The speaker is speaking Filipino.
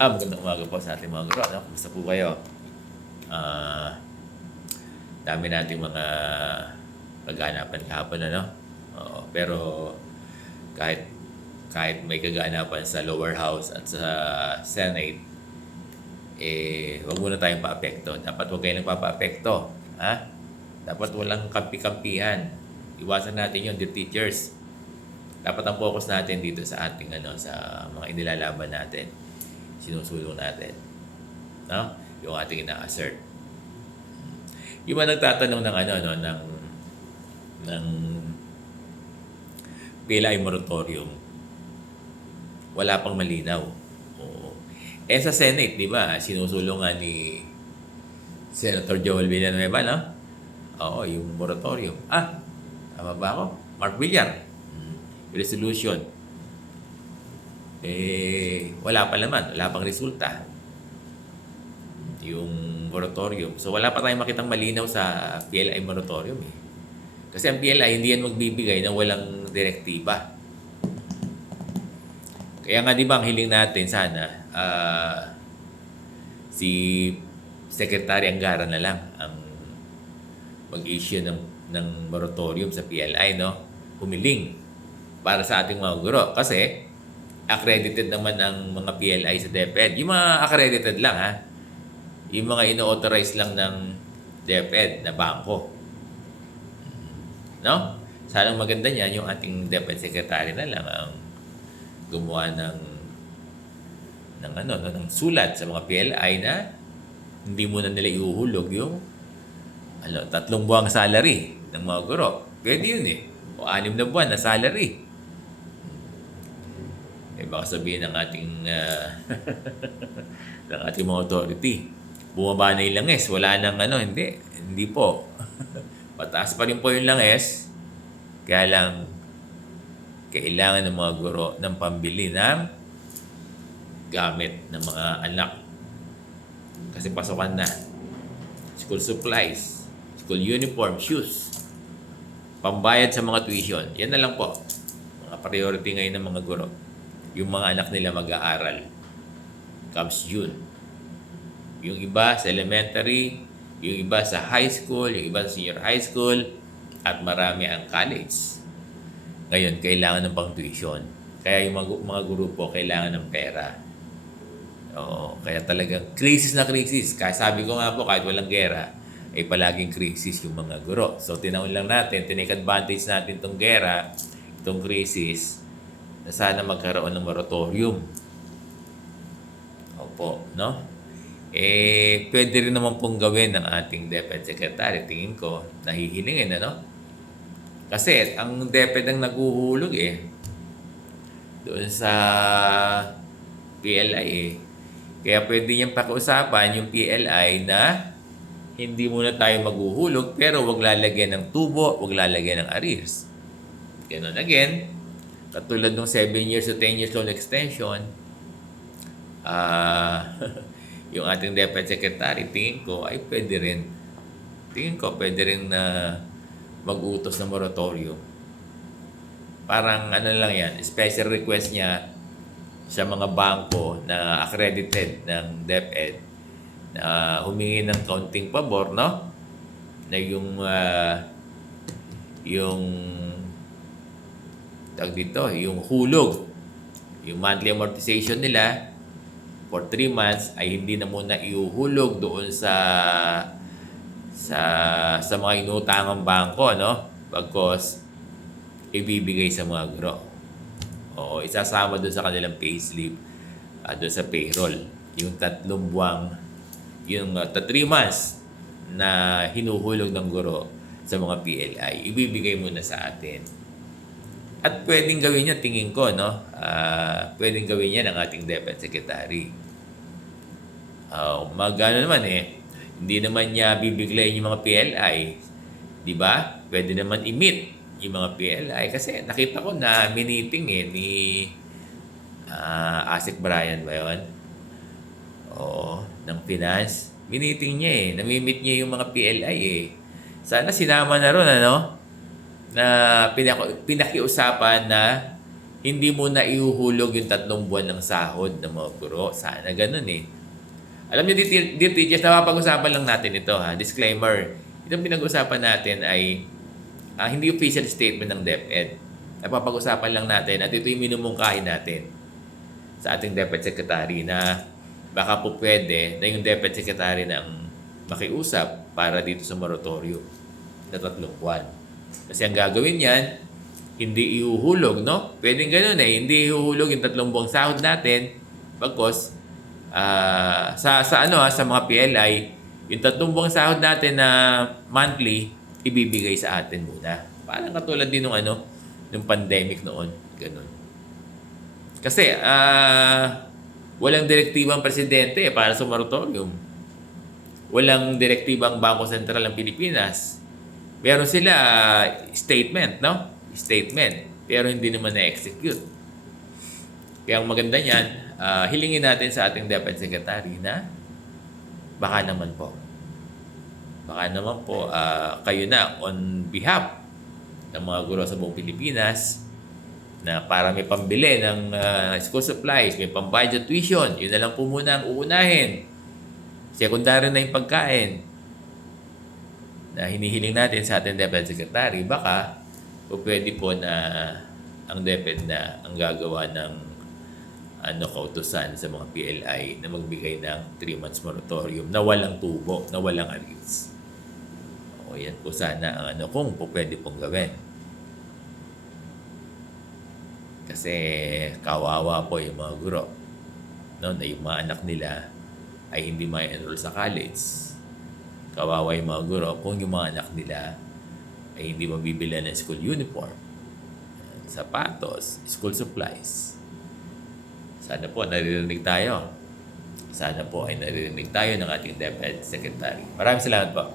Magandang umaga po sa ating mga guro. Ano? Kumusta po kayo? Ah, dami nating mga kaganapan kahapon, ano? Oo, pero kahit kahit may kaganapan sa lower house at sa Senate, wag muna tayong paapekto. Dapat wag kayong nagpapaapekto. Ha? Dapat walang kampi-kampihan. Iwasan natin yung dear teachers. Dapat ang focus natin dito sa ating sa mga inilalaban natin, sinusulong natin, no? Yung ating ina-assert. Yung mga nagtatanong ng ng PLI moratorium, wala pang malinaw. Oo. Sa Senate, di ba, sinusulungan ni Senator Joel Villanueva, no? Oo, yung moratorium. Tama ba ako? Mark Villar. Resolution. Wala pa naman. Wala pang resulta. Yung moratorium. So, wala pa tayong makitang malinaw sa PLI moratorium eh. Kasi ang PLI, hindi yan magbibigay ng walang direktiba. Kaya nga di ba ang hiling natin sana, si Secretary Angara na lang ang mag-issue ng moratorium sa PLI, no? Humiling para sa ating mga guro. Kasi, accredited naman ang mga PLI sa DepEd. Yung mga accredited lang, ha? Yung mga ino-authorize lang ng DepEd na bangko. No? Sanang maganda niyan yung ating DepEd Secretary na lang ang gumawa ng sulat sa mga PLI na hindi muna nila ihuhulog yung 3 buwang salary ng mga guro. Pwede yun eh. O 6 na buwan na salary. Baka sabihin ng ating ng ating mga authority, bumaba na yung langis, wala nang hindi po. Pataas pa rin po yung langis, kaya lang kailangan ng mga guro ng pambili ng gamit ng mga anak. Kasi pasukan na. School supplies, school uniform, shoes, pambayad sa mga tuition. Yan na lang po. Mga priority ngayon ng mga guro. Yung mga anak nila mag-aaral. Comes June. Yung iba sa elementary, yung iba sa high school, yung iba sa senior high school, at marami ang college. Ngayon, kailangan ng pang tuition. Kaya yung mga guro po, kailangan ng pera. Oo, kaya talagang krisis na krisis. Kaya sabi ko nga po, kahit walang gera, ay palaging krisis yung mga guro. So, tinawin lang natin, tinake advantage natin itong gera, itong krisis, na sana magkaroon ng moratorium. Opo, no? Pwede rin naman pong gawin ng ating DepEd Secretary, tingin ko, nahihilingin, Kasi ang DepEd ang naguhulog doon sa PLI Kaya pwede niyang pakiusapan yung PLI na hindi muna tayo maghuhulog pero wag lalagyan ng tubo, wag lalagyan ng arrears. Ganun again, katulad ng 7 years to 10 years loan extension, yung ating DepEd Secretary, tingin ko pwede rin na mag-utos ng moratorium. Parang lang yan, special request niya sa mga bangko na accredited ng DepEd na humingi ng kaunting pabor, no? Na yung hulog, yung monthly amortization nila for 3 months ay hindi na muna iuhulog doon sa mga inutangang bangko, no? Bagkos ibibigay sa mga guro. Oo, isasama doon sa kanilang payslip, doon sa payroll. Yung 3 buwang, yung 3 months na hinuhulog ng guro sa mga PLI, ibibigay muna sa atin. At pwedeng gawin niya, tingin ko, no? Pwedeng gawin niya ng ating DepEd Secretary. Naman hindi naman niya bibiglayin yung mga PLI. Di ba? Pwede naman i-meet yung mga PLI. Kasi nakita ko na miniting ni Asik Brian ba yun? Oo, ng finance. Miniting niya Nami-meet niya yung mga PLI Sana sinama na ron, na pinakiusapan na hindi mo na ihuhulog yung 3 buwan ng sahod ng mga guro. Sana ganun eh. Alam niyo, dear teachers, napapag-usapan lang natin ito ha. Disclaimer, itong pinag-usapan natin ay hindi official statement ng DepEd. Napapag-usapan lang natin at ito yung minumungkahi natin sa ating DepEd Secretary na baka po pwede na yung DepEd Secretary na ang makiusap para dito sa moratorium na 3 buwan. Kasi ang gagawin yan, hindi ihuhulog, no? Pwedeng ganun eh, hindi ihuhulog yung 3 buwang sahod natin bagkos sa mga PLI, yung 3 buwang sahod natin na monthly, ibibigay sa atin muna. Parang katulad din nung pandemic noon, ganun. Kasi walang direktibang presidente para sa moratorium. Walang direktibang Bangko Sentral ng Pilipinas. Meron sila statement, no? Statement. Pero hindi naman na-execute. Kaya ang maganda niyan, hilingin natin sa ating DepEd Secretary na baka naman po kayo na on behalf ng mga guro sa buong Pilipinas na para may pambili ng school supplies, may pambayad sa tuition, yun na lang po muna ang uunahin. Sekundary na yung pagkain na hinihiling natin sa ating DepEd Secretary, baka pwede po na ang DepEd na ang gagawa ng kautusan sa mga PLI na magbigay ng 3 months moratorium na walang tubo, na walang arrears. O yan po sana ang kung pwede pong gawin. Kasi kawawa po yung mga guro, no, na yung mga anak nila ay hindi ma-enroll sa college. Kawawa yung mga guro kung yung mga anak nila ay hindi mabibili ng school uniform, sapatos, school supplies. Sana po naririnig tayo. Sana po ay naririnig tayo ng ating DepEd Secretary. Maraming salamat po.